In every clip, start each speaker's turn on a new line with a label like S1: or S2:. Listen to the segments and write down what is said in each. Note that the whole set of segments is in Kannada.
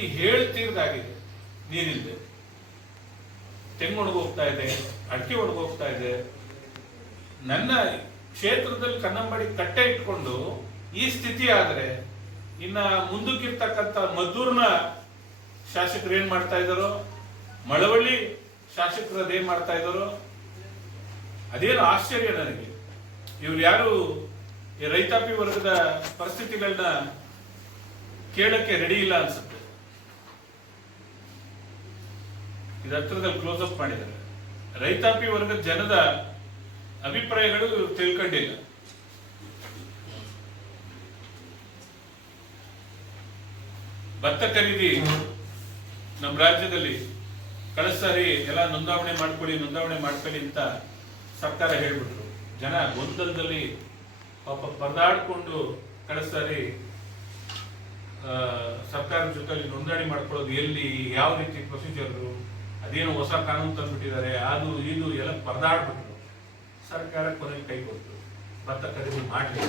S1: ಹೇಳ್ತೀರ್ದಾಗಿದೆ. ನೀರಿಲ್ಲದೆ ತೆಂಗು ಒಣಗೋಗ್ತಾ ಇದೆ, ಅಡಿಕೆ ಒಣಗೋಗ್ತಾ ಇದೆ. ನನ್ನ ಕ್ಷೇತ್ರದಲ್ಲಿ ಕನ್ನಂಬಾಡಿ ಕಟ್ಟೆ ಇಟ್ಕೊಂಡು ಈ ಸ್ಥಿತಿ ಆದ್ರೆ ಇನ್ನ ಮುಂದಕ್ಕಿರ್ತಕ್ಕಂಥ ಮದ್ದೂರ್ನ ಶಾಸಕರು ಏನ್ ಮಾಡ್ತಾ ಇದ್ದಾರೋ, ಮಳವಳ್ಳಿ ಶಾಸಕರು ಅದೇನ್ ಮಾಡ್ತಾ ಇದ್ದಾರೋ, ಅದೇನು ಆಶ್ಚರ್ಯ ನನಗೆ. ಇವ್ರು ಯಾರು ಈ ರೈತಾಪಿ ವರ್ಗದ ಪರಿಸ್ಥಿತಿಗಳನ್ನ ಕೇಳಕ್ಕೆ ರೆಡಿ ಇಲ್ಲ ಅನ್ಸುತ್ತೆ. ಇದು ಹತ್ರದಲ್ಲಿ ಕ್ಲೋಸ್ ಅಪ್ ಮಾಡಿದ್ದಾರೆ. ರೈತಾಪಿ ವರ್ಗದ ಜನದ ಅಭಿಪ್ರಾಯಗಳು ತಿಳ್ಕೊಂಡಿಲ್ಲ. ಭತ್ತ ಖರೀದಿ ನಮ್ಮ ರಾಜ್ಯದಲ್ಲಿ ಕಳೆದ ಸಾರಿ ಎಲ್ಲ ನೋಂದಾವಣೆ ಮಾಡ್ಕೊಳ್ಳಿ ನೋಂದಾವಣೆ ಮಾಡ್ಕೊಳ್ಳಿ ಅಂತ ಸರ್ಕಾರ ಹೇಳ್ಬಿಟ್ರು. ಜನ ಗೊಂದಲದಲ್ಲಿ ಪಾಪ ಪರದಾಡ್ಕೊಂಡು ಆ, ಸರ್ಕಾರದ ಜೊತೆಲಿ ನೋಂದಣಿ ಮಾಡ್ಕೊಳ್ಳೋದು ಎಲ್ಲಿ ಯಾವ ರೀತಿ ಪ್ರೊಸೀಜರ್ ಅದೇನೋ ಹೊಸ ಕಾನೂನು ತಂದುಬಿಟ್ಟಿದ್ದಾರೆ, ಅದು ಇದು ಎಲ್ಲ ಪರದಾಡ್ಬಿಟ್ರು. ಸರ್ಕಾರ ಕೊನೆಗೆ ಕೈ ಕೊಟ್ಟು ಭತ್ತ ಖರೀದಿ ಮಾಡಲಿ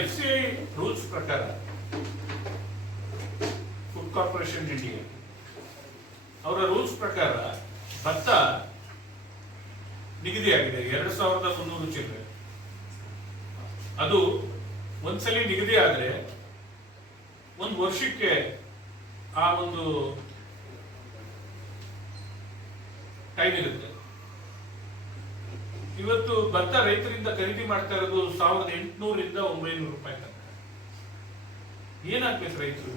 S1: ಎಫ್ ಸಿ ಐ ರೂಲ್ಸ್ ಪ್ರಕಾರ ಫುಡ್ ಕಾರ್ಪೊರೇಷನ್ ಇಂಡಿಯಾ ಅವರ ರೂಲ್ಸ್ ಪ್ರಕಾರ ಭತ್ತ ನಿಗದಿಯಾಗಿದೆ. ಎರಡು ಸಾವಿರದ ಮುನ್ನೂರು ಚಿಲ್ಲರೆ. ಅದು ಒಂದ್ಸಲಿ ನಿಗದಿ ಆದ್ರೆ ಒಂದು ವರ್ಷಕ್ಕೆ ಆ ಒಂದು ಟೈಮ್ ಇರುತ್ತೆ. ಇವತ್ತು ಭತ್ತ ರೈತರಿಂದ ಖರೀದಿ ಮಾಡ್ತಾ ಇರೋದು ಸಾವಿರದ ಎಂಟುನೂರಿಂದ ಒಂಬೈನೂರು ರೂಪಾಯಿ ತನಕ. ಏನಾಗ್ಬೇಕು ರೈತರು?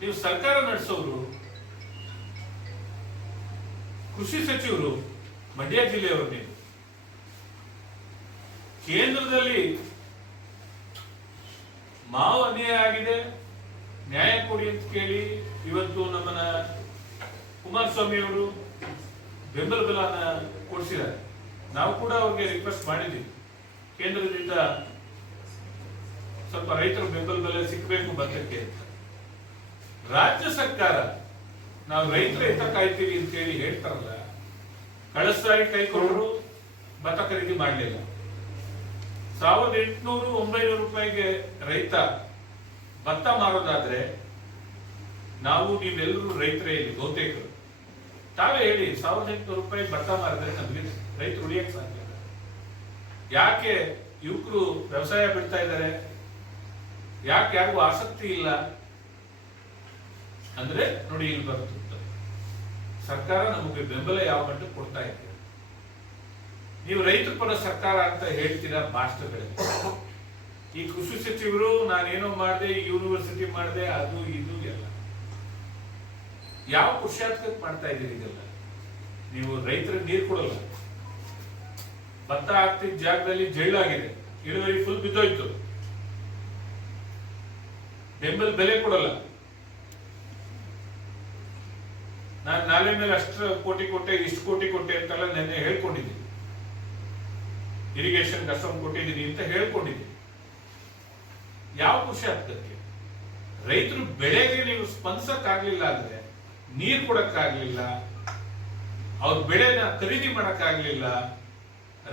S1: ನೀವು ಸರ್ಕಾರ ನಡೆಸೋರು, ಕೃಷಿ ಸಚಿವರು, ಮಂಡ್ಯ ಜಿಲ್ಲೆಯವರು ನೀವು. ಕೇಂದ್ರದಲ್ಲಿ ಮಾವು ಅನ್ಯಾಯ ಆಗಿದೆ ನ್ಯಾಯ ಕೊಡಿ ಅಂತ ಕೇಳಿ ಇವತ್ತು ನಮ್ಮನ್ನ ಕುಮಾರಸ್ವಾಮಿ ಅವರು ಬೆಂಬಲ ಬೆಲನ ಕೊಡಿಸಿದ್ದಾರೆ. ನಾವು ಕೂಡ ಅವ್ರಿಗೆ ರಿಕ್ವೆಸ್ಟ್ ಮಾಡಿದ್ದೀವಿ ಕೇಂದ್ರದಿಂದ ಸ್ವಲ್ಪ ರೈತರು ಬೆಂಬಲ ಬೆಲೆ ಸಿಕ್ಕಬೇಕು ಭತ್ತಕ್ಕೆ ರಾಜ್ಯ ಸರ್ಕಾರ ನಾವು ರೈತರ ಹಿತ ಕಾಯ್ತೀವಿ ಅಂತ ಹೇಳಿ ಹೇಳ್ತಾರಲ್ಲ ಸಾರಿ ಕೈ ಕೊಟ್ಟರು ಭತ್ತ ಖರೀದಿ ಮಾಡಲಿಲ್ಲ. ಸಾವಿರದ ಎಂಟುನೂರು ಒಂಬೈನೂರು ರೂಪಾಯಿಗೆ ರೈತ ಭತ್ತ ಮಾರೋದಾದ್ರೆ ನಾವು ನೀವೆಲ್ಲರೂ ರೈತರೇ ಇಲ್ಲಿ, ಬಹುತೇಕರು. ತಾವೇ ಹೇಳಿ ಸಾವಿರದ ಎಂಟುನೂರು ರೂಪಾಯಿ ಭತ್ತ ಮಾರಿದ್ರೆ ನಮಗೆ ರೈತರು ಉಳಿಯಕ್ಕೆ ಸಾಧ್ಯ ಇಲ್ಲ. ಯಾಕೆ ಯುವಕರು ವ್ಯವಸಾಯ ಬಿಡ್ತಾ ಇದ್ದಾರೆ? ಯಾಕೆ ಯಾರಿಗೂ ಆಸಕ್ತಿ ಇಲ್ಲ? ಅಂದ್ರೆ ನೋಡಿ, ಇಲ್ಲಿ ಬರುತ್ತೆ ಸರ್ಕಾರ ನಮಗೆ ಬೆಂಬಲ ಯಾವ ಮಟ್ಟಕ್ಕೆ ಕೊಡ್ತಾ ಇದೆ? ನೀವು ರೈತರು ಪರ ಸರ್ಕಾರ ಅಂತ ಹೇಳ್ತೀರಾ ಭಾಷಣಗಳಲ್ಲಿ ಈ ಕೃಷಿ ಸಚಿವರು ನಾನೇನೋ ಮಾಡಿದೆ ಯೂನಿವರ್ಸಿಟಿ ಮಾಡಿದೆ, ಅದು ಇದು ಎಲ್ಲ. ಯಾವ ಪುರುಷಾರ್ಥಕ್ಕೆ ಮಾಡ್ತಾ ಇದ್ದೀರಿ ಇದೆಲ್ಲ? ನೀವು ರೈತರಿಗೆ ನೀರು ಕೊಡಲ್ಲ. ಭತ್ತ ಆಗ್ತಿದ್ದ ಜಾಗದಲ್ಲಿ ಜೈಲಾಗಿದೆ. ಇಳುವರಿ ಫುಲ್ ಬಿದ್ದೋಯ್ತು. ಬೆಂಬಲ ಬೆಲೆ ಕೊಡಲ್ಲ. ನಾನು ನಾಳೆ ಮೇಲೆ ಅಷ್ಟು ಕೋಟಿ ಕೊಟ್ಟೆ, ಇಷ್ಟು ಕೋಟಿ ಕೊಟ್ಟೆ ಅಂತೆಲ್ಲ ನೆನ್ನೆ ಹೇಳ್ಕೊಂಡಿದ್ದೀನಿ. ಇರಿಗೇಷನ್ ಅಷ್ಟೊಂದು ಕೊಟ್ಟಿದ್ದೀನಿ ಅಂತ ಹೇಳ್ಕೊಂಡಿದ್ದೀನಿ. ಯಾವ ಖುಷಿ ಆಗ್ತದೆ ರೈತರು ಬೆಳೆಗೆ ನೀವು ಸ್ಪಂದಿಸಕ್ಕಾಗ್ಲಿಲ್ಲ ಅಂದ್ರೆ, ನೀರ್ ಕೊಡಕ್ಕಾಗ್ಲಿಲ್ಲ, ಅವ್ರ ಬೆಳೆನ ಖರೀದಿ ಮಾಡಕ್ಕಾಗ್ಲಿಲ್ಲ,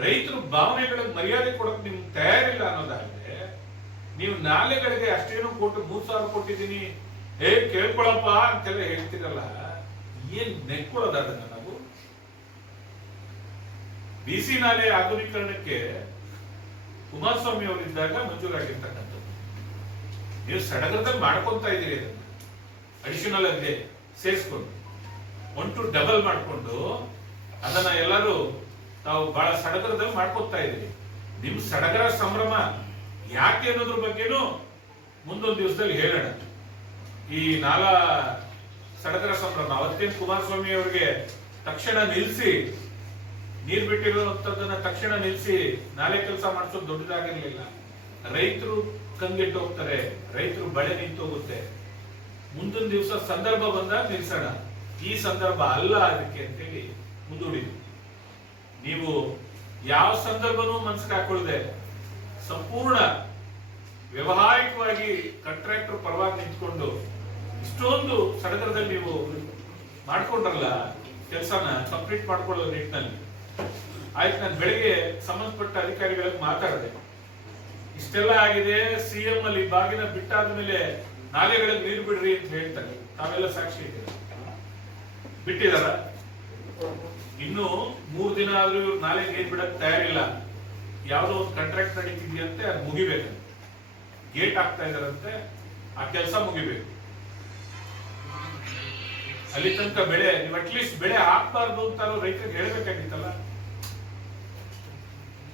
S1: ರೈತರು ಭಾವನೆಗಳಿಗೆ ಮರ್ಯಾದೆ ಕೊಡಕ್ ನಿಮ್ಗೆ ತಯಾರಿಲ್ಲ ಅನ್ನೋದಾದ್ರೆ, ನೀವು ನಾಲೆಗಳಿಗೆ ಅಷ್ಟೇನು ಕೊಟ್ಟು ಮೂರ್ ಸಾವಿರ ಕೊಟ್ಟಿದ್ದೀನಿ ಏ ಕೇಳ್ಕೊಳಪ್ಪ ಅಂತೆಲ್ಲ ಹೇಳ್ತೀರಲ್ಲ, ಏನ್ ನೆಕ್ಕೊಳ್ಳೋದಾದ್ರೆ ನಾವು? ಬಿಸಿ ನಾಲೆ ಆಧುನೀಕರಣಕ್ಕೆ ಕುಮಾರಸ್ವಾಮಿ ಅವರಿದ್ದಾಗ ಮಂಜೂರಾಗಿರ್ತಕ್ಕಂಥದ್ದು ನೀವು ಸಡಗರದಲ್ಲಿ ಮಾಡ್ಕೊಂತ ಇದ್ದೀರಿ ಅದನ್ನ ಅಡಿಷನಲ್ ಆಗಿ ಸೇರಿಸ್ಕೊಂಡು ಒನ್ ಟು ಡಬಲ್ ಮಾಡಿಕೊಂಡು ಅದನ್ನ ಎಲ್ಲರೂ ತಾವು ಬಹಳ ಸಡಗರದಲ್ಲಿ ಮಾಡ್ಕೊತಾ ಇದ್ದೀರಿ. ನಿಮ್ ಸಡಗರ ಸಂಭ್ರಮ ಯಾಕೆ ಅನ್ನೋದ್ರ ಬಗ್ಗೆನೂ ಮುಂದೊಂದು ದಿವಸದಲ್ಲಿ ಹೇಳೋಣ. ಈ ನಾಲ ಸಡಗರ ಸಂಭ್ರಮ, ಅವತ್ತೇನು ಕುಮಾರಸ್ವಾಮಿ ಅವರಿಗೆ ತಕ್ಷಣ ನಿಲ್ಲಿಸಿ ನೀರು ಬಿಟ್ಟಿರುವಂತದ್ದನ್ನ ತಕ್ಷಣ ನಿಲ್ಲಿಸಿ ನಾಲೆ ಕೆಲಸ ಮಾಡಿಸೋದು ದೊಡ್ಡದಾಗಿರ್ಲಿಲ್ಲ. ರೈತರು ಕಂಗೆಟ್ಟು ಹೋಗ್ತಾರೆ, ರೈತರು ಬಳೆ ನಿಂತು ಹೋಗುತ್ತೆ. ಮುಂದಿನ ದಿವಸ ಸಂದರ್ಭ ಬಂದಾಗ ನಿಲ್ಸೋಣ. ಈ ಸಂದರ್ಭ ಅಲ್ಲ ಅದಕ್ಕೆ ಅಂತೇಳಿ ಮುಂದೂಡಿದ್ರು. ನೀವು ಯಾವ ಸಂದರ್ಭನೂ ಮನಸ್ಸಿಗೆ ಹಾಕೊಳ್ಳದೆ ಸಂಪೂರ್ಣ ವ್ಯವಹಾರಿಕವಾಗಿ ಕಾಂಟ್ರಾಕ್ಟರ್ ಪರವಾಗಿ ನಿಂತ್ಕೊಂಡು ಇಷ್ಟೊಂದು ಸಡಗರದಲ್ಲಿ ನೀವು ಮಾಡ್ಕೊಂಡ್ರಲ್ಲ, ಕೆಲಸನ ಕಂಪ್ಲೀಟ್ ಮಾಡ್ಕೊಳ್ಳೋ ನಿಟ್ಟಿನಲ್ಲಿ. ಆಯ್ತು, ನಾನು ಬೆಳಿಗ್ಗೆ ಸಂಬಂಧಪಟ್ಟ ಅಧಿಕಾರಿಗಳಿಗೆ ಮಾತಾಡಿದೆ. ಇಷ್ಟೆಲ್ಲ ಆಗಿದೆ ಸಿಎಂ ಅಲ್ಲಿ ಬಾಗಿನ ಬಿಟ್ಟಾದ ಮೇಲೆ ನಾಲೆಗಳಿಗೆ ನೀರು ಬಿಡ್ರಿ ಅಂತ ಹೇಳ್ತಾರೆ. ತಾವೆಲ್ಲ ಸಾಕ್ಷಿ ಇದ್ದೀರ? ಬಿಟ್ಟಿದಾರ ಇನ್ನು ಮೂರ್ ದಿನ ಆದ್ರೂ ಇವ್ರು ನಾಲೆಗೆ ನೀರು ಬಿಡಕ್ ತಯಾರಿಲ್ಲ. ಯಾವ್ದೋ ಒಂದು ಕಾಂಟ್ರಾಕ್ಟ್ ನಡೀತಿದ್ಯಂತೆ, ಅದು ಮುಗಿಬೇಕು. ಗೇಟ್ ಆಗ್ತಾ ಇದಾರಂತೆ ಆ ಕೆಲಸ ಮುಗಿಬೇಕು. ಅಲ್ಲಿ ತನಕ ಬೆಳೆ, ನೀವು ಅಟ್ಲೀಸ್ಟ್ ಬೆಳೆ ಹಾಕ್ಬಾರ್ದು ಅಂತ ರೈತರಿಗೆ ಹೇಳ್ಬೇಕಾಗಿತ್ತಲ್ಲ?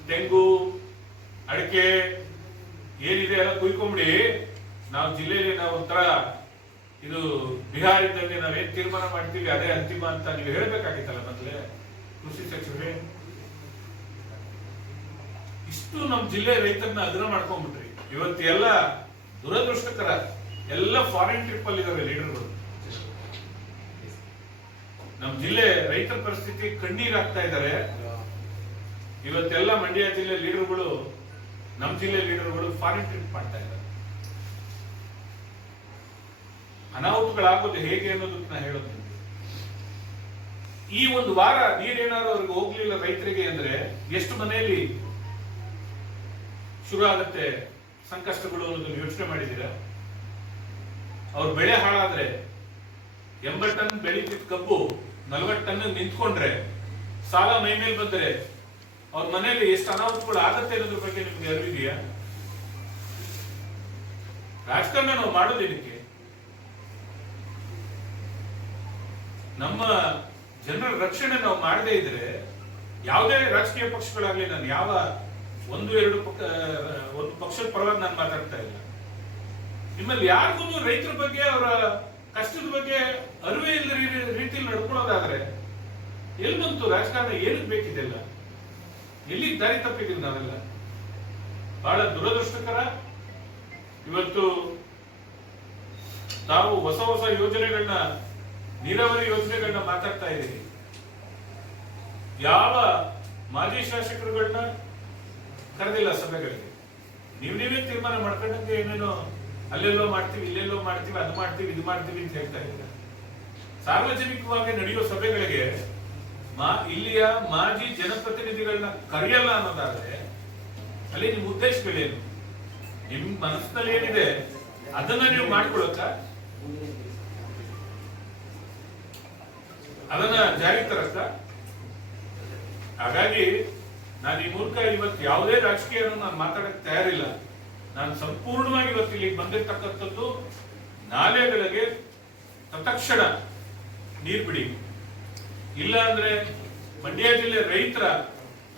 S1: ತೆಂಗು, ಅಡಿಕೆ ಏನಿದೆ ಎಲ್ಲ ಕುಯ್ಕೊಂಬಿಡಿ. ನಾವು ಜಿಲ್ಲೆಯಲ್ಲಿ ನಾವು ಒಂಥರ ಇದು ಬಿಹಾರ ಇದ್ದಂಗೆ ನಾವೇನ್ ತೀರ್ಮಾನ ಮಾಡ್ತೀವಿ ಅದೇ ಅಂತಿಮ ಅಂತ ನೀವು ಹೇಳ್ಬೇಕಾಗಿತ್ತಲ್ಲ ಮೊದಲೇ ಕೃಷಿ ಸಚಿವರೇ? ಇಷ್ಟು ನಮ್ಮ ಜಿಲ್ಲೆ ರೈತರನ್ನ ಅಗ್ರ ಮಾಡ್ಕೊಂಡ್ಬಿಟ್ರಿ ಇವತ್ತು ಎಲ್ಲ ದುರದೃಷ್ಟಕರ ಎಲ್ಲ ಫಾರಿನ್ ಟ್ರಿಪ್ ಅಲ್ಲಿ ಇದಾವೆ ಲೀಡರ್ಗಳು. ನಮ್ಮ ಜಿಲ್ಲೆ ರೈತರ ಪರಿಸ್ಥಿತಿ ಕಣ್ಣೀರಾಗ್ತಾ ಇದ್ದಾರೆ ಇವತ್ತೆಲ್ಲ ಮಂಡ್ಯ ಜಿಲ್ಲೆ ಲೀಡರ್ಗಳು ನಮ್ಮ ಜಿಲ್ಲೆ ಲೀಡರ್ಗಳು ಫಾರಿನ್ ಟ್ರಿಪ್ ಮಾಡ್ತಾ ಇದ್ದಾರೆ. ಅನಾಹುತಗಳಾಗೋದು ಹೇಗೆ ಅನ್ನೋದಕ್ಕೆ ನಾ ಹೇಳೋದು ಈ ಒಂದು ವಾರ ನೀರೇನಾದ್ರು ಅವ್ರಿಗೆ ಹೋಗ್ಲಿಲ್ಲ ರೈತರಿಗೆ ಅಂದ್ರೆ ಎಷ್ಟು ಮನೆಯಲ್ಲಿ ಶುರು ಆಗುತ್ತೆ ಸಂಕಷ್ಟಗಳು ಅನ್ನೋದನ್ನು ಯೋಚನೆ ಮಾಡಿದ್ದೀರಾ? ಅವ್ರ ಬೆಳೆ ಹಾಳಾದ್ರೆ ಎಂಬತ್ತು ಟನ್ ಬೆಳೀತಿದ್ ಕಬ್ಬು ನಲ್ವತ್ತು ಟನ್ ನಿಂತ್ಕೊಂಡ್ರೆ ಸಾಲ ಮೈ ಮೇಲೆ ಬಂದ್ರೆ ಅವ್ರ ಮನೆಯಲ್ಲಿ ಎಷ್ಟು ಅನಾಹುತಗಳು ಆಗತ್ತೆ ಅನ್ನೋದ್ರ ಬಗ್ಗೆ ನಿಮ್ಗೆ ಅರಿವಿದೆಯಾ ರಾಜಕಾರಣ ನಾವು ಮಾಡೋದು ಇದಕ್ಕೆ ನಮ್ಮ ಜನರ ರಕ್ಷಣೆ ನಾವು ಮಾಡದೇ ಇದ್ರೆ ಯಾವುದೇ ರಾಜಕೀಯ ಪಕ್ಷಗಳಾಗ್ಲಿ ನಾನು ಯಾವ ಒಂದು, ಎರಡು ಪಕ್ಕ, ಒಂದು ಪಕ್ಷದ ಪರವಾಗಿ ನಾನು ಮಾತಾಡ್ತಾ ಇಲ್ಲ. ನಿಮ್ಮಲ್ಲಿ ಯಾರಿಗೂ ರೈತರ ಬಗ್ಗೆ, ಅವರ ಕಷ್ಟದ ಬಗ್ಗೆ ಅರಿವೇ ಇಲ್ಲದ ರೀತಿಯಲ್ಲಿ ನಡ್ಕೊಳ್ಳೋದಾದ್ರೆ ಎಲ್ಲಿ ಬಂತು ರಾಜಕಾರಣ? ಏನಕ್ಕೆ ಬೇಕಿದೆಲ್ಲ ಎಲ್ಲಿ ದಾರಿ ತಪ್ಪಿದ್ದೀವಿ ನಾವೆಲ್ಲ? ಬಹಳ ದುರದೃಷ್ಟಕರ. ಇವತ್ತು ತಾವು ಹೊಸ ಹೊಸ ಯೋಜನೆಗಳನ್ನ, ನೀರಾವರಿ ಯೋಜನೆಗಳನ್ನ ಮಾತಾಡ್ತಾ ಇದ್ದೀವಿ ಯಾವ ಮಾಜಿ ಶಾಸಕರುಗಳನ್ನ ಕರೆದಿಲ್ಲ ಸಭೆಗಳಿಗೆ? ನೀವು ನೀವೇ ತೀರ್ಮಾನ ಮಾಡ್ಕೊಂಡಂಗೆ ಏನೇನೋ ಅಲ್ಲೆಲ್ಲೋ ಮಾಡ್ತೀವಿ, ಇಲ್ಲೆಲ್ಲೋ ಮಾಡ್ತೀವಿ, ಅದು ಮಾಡ್ತೀವಿ, ಇದು ಮಾಡ್ತೀವಿ ಅಂತ ಹೇಳ್ತಾ ಇದ್ದೀರ? ಸಾರ್ವಜನಿಕವಾಗಿ ನಡೆಯೋ ಸಭೆಗಳಿಗೆ ಇಲ್ಲಿಯ ಮಾಜಿ ಜನಪ್ರತಿನಿಧಿಗಳನ್ನ ಕರೆಯಲ್ಲ ಅನ್ನೋದಾದ್ರೆ, ಅಲ್ಲಿ ನಿಮ್ಮ ಉದ್ದೇಶಗಳೇನು? ನಿಮ್ ಮನಸ್ಸಿನಲ್ಲಿ ಏನಿದೆ, ಅದನ್ನ ನೀವು ಮಾಡ್ಕೊಳಕ್ಕ ಅದನ್ನ ಜಾರಿಗೆ ತರಕ್ಕ ಹಾಗಾಗಿ, ನಾನು ಈ ಮೂಲಕ ಇವತ್ತು ಯಾವುದೇ ರಾಜಕೀಯವನ್ನು ನಾನು ಮಾತಾಡಕ್ಕೆ ತಯಾರಿಲ್ಲ. ನಾನು ಸಂಪೂರ್ಣವಾಗಿ ಇವತ್ತು ಇಲ್ಲಿ ಬಂದಿರ್ತಕ್ಕಂಥದ್ದು ನಾಲೆಗಳಿಗೆ ತತ್ಕ್ಷಣ ನೀರು ಬಿಡಿ. ಇಲ್ಲ ಅಂದ್ರೆ ಮಂಡ್ಯ ಜಿಲ್ಲೆ ರೈತರ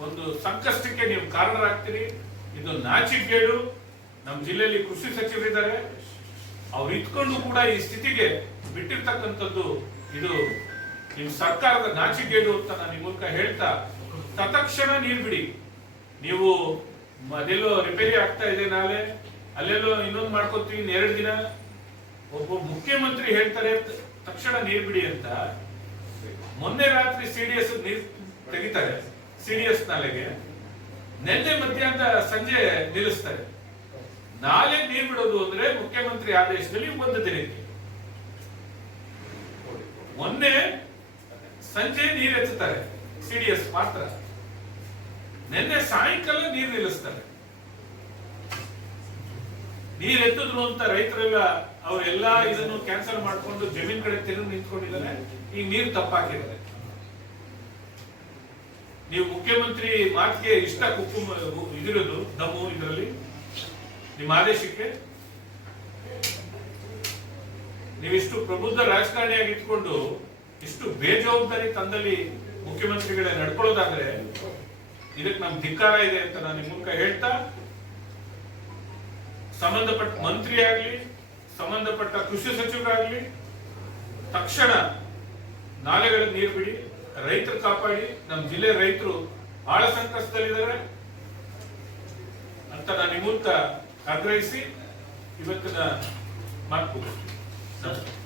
S1: ಒಂದು ಸಂಕಷ್ಟಕ್ಕೆ ನೀವು ಕಾರಣರಾಗ್ತೀರಿ. ಇದು ನಾಚಿಕೇಡು. ನಮ್ಮ ಜಿಲ್ಲೆಯಲ್ಲಿ ಕೃಷಿ ಸಚಿವರಿದ್ದಾರೆ. ಅವ್ರು ಇಟ್ಕೊಂಡು ಕೂಡ ಈ ಸ್ಥಿತಿಗೆ ಬಿಟ್ಟಿರ್ತಕ್ಕಂಥದ್ದು ಇದು ನಿಮ್ಮ ಸರ್ಕಾರದ ನಾಚಿಕೇಡು ಅಂತ ನಾನು ಈ ಮೂಲಕ ಹೇಳ್ತಾ ತತ್ಕ್ಷಣ ನೀರು ಬಿಡಿ. ನೀವು ಅದೆಲ್ಲೋ ರಿಪೇರಿ ಆಗ್ತಾ ಇದೆ ನಾಳೆ, ಅಲ್ಲೆಲ್ಲೋ ಇನ್ನೊಂದು ಮಾಡ್ಕೋತೀವಿ ಎರಡು ದಿನ. ಒಬ್ಬ ಮುಖ್ಯಮಂತ್ರಿ ಹೇಳ್ತಾರೆ ತಕ್ಷಣ ನೀರು ಬಿಡಿ ಅಂತ. ಮೊನ್ನೆ ರಾತ್ರಿ ಸಿಡಿಎಸ್ ನೀರು ತೆಗಿತಾರೆ ಸಿಡಿಎಸ್ ನಾಲೆಗೆ. ನಿನ್ನೆ ಮಧ್ಯಾಹ್ನ ಸಂಜೆ ನಿಲ್ಲಿಸ್ತಾರೆ. ನಾಳೆ ನೀರು ಬಿಡೋದು ಅಂದ್ರೆ ಮುಖ್ಯಮಂತ್ರಿ ಆದೇಶದಲ್ಲಿ ಒಂದು ದಿನಕ್ಕೆ. ಮೊನ್ನೆ ಸಂಜೆ ನೀರು ಎತ್ತುತ್ತಾರೆ ಸಿಡಿಎಸ್ ಮಾತ್ರ. ನಿನ್ನೆ ಸಾಯಂಕಾಲ ನೀರು ನಿಲ್ಲಿಸ್ತಾರೆ. ನೀರ್ ಎತ್ತಿದ್ರು ಅಂತ ರೈತರೆಲ್ಲ ಅವರೆಲ್ಲ ಇದನ್ನು ಕ್ಯಾನ್ಸಲ್ ಮಾಡ್ಕೊಂಡು ಜಮೀನ್ ಕಡೆ ತಿರುಗಿ ನಿಂತ್ಕೊಂಡಿದ್ದಾರೆ. ಈ ನೀರು ತಪ್ಪಾಕಿದ್ದಾರೆ ನೀವು ಮುಖ್ಯಮಂತ್ರಿ ಮಾತಿಗೆ ಇಷ್ಟ ಕುಕ್ಕು ಇದಿರೋದು ದಮ್ಮು ಇದರಲ್ಲಿ. ನಿಮ್ಮ ಆದೇಶಕ್ಕೆ. ನೀವಿಷ್ಟು ಪ್ರಬುದ್ಧ ರಾಜಕಾರಣಿಯಾಗಿ ಇಟ್ಕೊಂಡು ಇಷ್ಟು ಬೇಜವಾಬ್ದಾರಿ ತಂದಲ್ಲಿ ಮುಖ್ಯಮಂತ್ರಿಗಳೇ ನಡ್ಕೊಳ್ಳೋದಾದ್ರೆ ಇದಕ್ಕೆ ನಮ್ ಧಿಕ್ಕಾರ ಇದೆ ಅಂತ ನಾನು ನಿಮ್ಮ ಮೂಲಕ ಹೇಳ್ತಾ ಸಂಬಂಧಪಟ್ಟ ಮಂತ್ರಿ ಆಗಲಿ, ಸಂಬಂಧಪಟ್ಟ ಕೃಷಿ ಸಚಿವರಾಗಲಿ, ತಕ್ಷಣ ನಾಲೆಗಳಿಗೆ ನೀರು ಬಿಡಿ, ರೈತರು ಕಾಪಾಡಿ, ನಮ್ಮ ಜಿಲ್ಲೆ ರೈತರು ಬಹಳ ಸಂಕಷ್ಟದಲ್ಲಿದ್ದಾರೆ. ಅಂತ ನಾನು ಮೂಲಕ ಆಗ್ರಹಿಸಿ ಇವತ್ತಿನ ಮಾತು ನಮಸ್ತೆ.